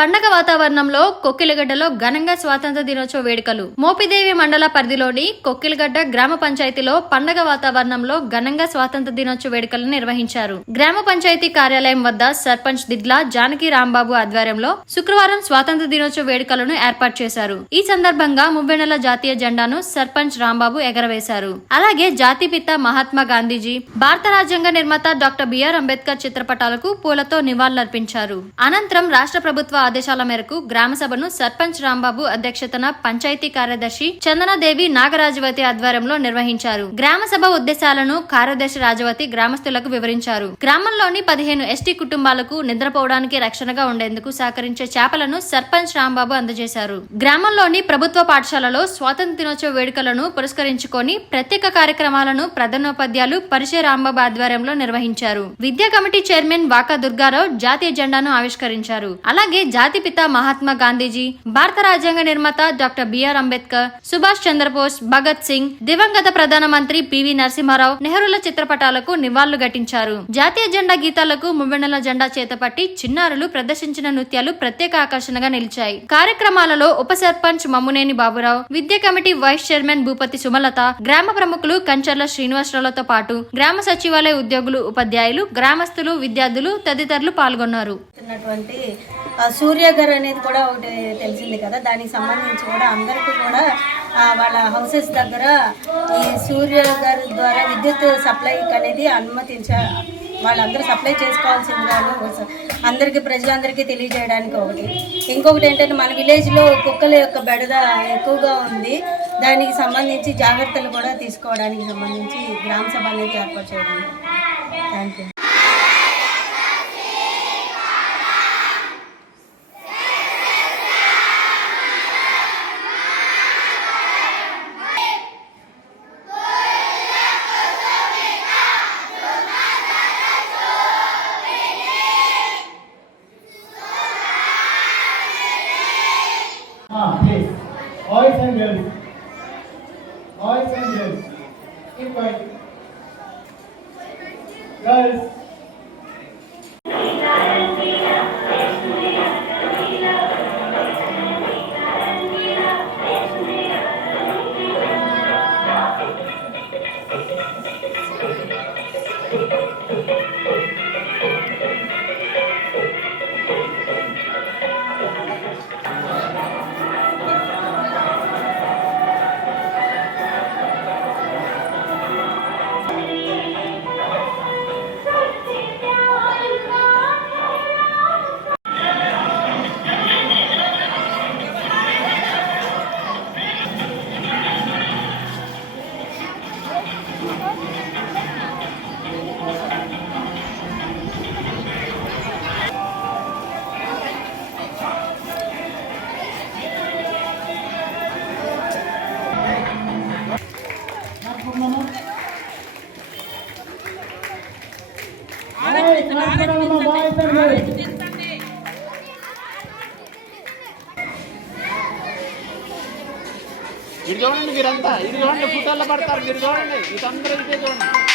పండగ వాతావరణంలో కొక్కిలగడ్డలో ఘనంగా స్వాతంత్ర దినోత్సవ వేడుకలు. మోపిదేవి మండల పరిధిలోని కొక్కిలగడ్డ గ్రామ పంచాయతీలో పండగ వాతావరణంలో ఘనంగా స్వాతంత్ర దినోత్సవ వేడుకలు నిర్వహించారు. గ్రామ పంచాయతీ కార్యాలయం వద్ద సర్పంచ్ దిడ్ల జానకి రాంబాబు ఆధ్వర్యంలో శుక్రవారం స్వాతంత్ర దినోత్సవ వేడుకలను ఏర్పాటు చేశారు. ఈ సందర్భంగా మువ్వెన్నెల జాతీయ జెండాను సర్పంచ్ రాంబాబు ఎగరవేశారు. అలాగే జాతిపిత మహాత్మా గాంధీజీ భారత రాజ్యాంగ నిర్మాత డాక్టర్ బిఆర్ అంబేద్కర్ చిత్రపటాలకు పూలతో నివాళులర్పించారు. అనంతరం రాష్ట్ర ప్రభుత్వ ఆదేశాల మేరకు గ్రామ సభను సర్పంచ్ రాంబాబు అధ్యక్షతన పంచాయతీ కార్యదర్శి చందనదేవి నాగరాజవతి ఆధ్వర్యంలో నిర్వహించారు. గ్రామ సభ ఉద్దేశాలను కార్యదర్శి రాజవతి గ్రామస్తులకు వివరించారు. గ్రామంలోని పదిహేను ఎస్టీ కుటుంబాలకు నిద్రపోవడానికి రక్షణగా ఉండేందుకు సహకరించే చేపలను సర్పంచ్ రాంబాబు అందజేశారు. గ్రామంలోని ప్రభుత్వ పాఠశాలలో స్వాతంత్ర దినోత్సవ వేడుకలను పురస్కరించుకొని ప్రత్యేక కార్యక్రమాలను ప్రధానోపాధ్యాయులు పరిచయ రాంబాబు ఆధ్వర్యంలో నిర్వహించారు. విద్యా కమిటీ చైర్మన్ వాకా దుర్గారావు జాతీయ జెండాను ఆవిష్కరించారు. అలాగే జాతిపిత మహాత్మా గాంధీజీ భారత రాజ్యాంగ నిర్మాత doctor B R Ambedkar Subhash Chandrabose Bhagat Singh దివంగత ప్రధానమంత్రి పివి నరసింహారావు నెహ్రూల చిత్రపటాలకు నివాళులు ఘటించారు. జాతీయ జెండా గీతాలకు మువ్వెన్నెల జెండా చేతపట్టి చిన్నారులు ప్రదర్శించిన నృత్యాలు ప్రత్యేక ఆకర్షణగా నిలిచాయి. కార్యక్రమాలలో ఉప సర్పంచ్ మమ్మునేని బాబురావు విద్యా committee vice chairman Bhupathi Sumalatha గ్రామ ప్రముఖులు కంచర్ల శ్రీనివాసరావులతో పాటు గ్రామ సచివాలయ ఉద్యోగులు ఉపాధ్యాయులు గ్రామస్తులు విద్యార్థులు తదితరులు పాల్గొన్నారు. సూర్యగర్ సూర్య అనేది కూడా ఒకటి తెలిసింది కదా. దానికి సంబంధించి కూడా అందరికీ కూడా వాళ్ళ హౌసెస్ దగ్గర ఈ సూర్య ద్వారా విద్యుత్ సప్లై అనేది అనుమతించ వాళ్ళందరూ సప్లై చేసుకోవాల్సిందిగాను అందరికీ ప్రజలందరికీ తెలియజేయడానికి ఒకటి. ఇంకొకటి ఏంటంటే మన విలేజ్లో కుక్కల యొక్క బెడద ఎక్కువగా ఉంది. దానికి సంబంధించి జాగ్రత్తలు కూడా తీసుకోవడానికి సంబంధించి గ్రామ సభ అనేది ఏర్పాటు చేయడం. Thank you Yes. Boys and girls. Boys and girls. Keep quiet. Girls. ఇది చూడండి మీరంతా. ఇది చూడండి ఫోటోల్లో పడతారు. మీరు చూడండి. ఇది అందరూ ఇదే చూడండి.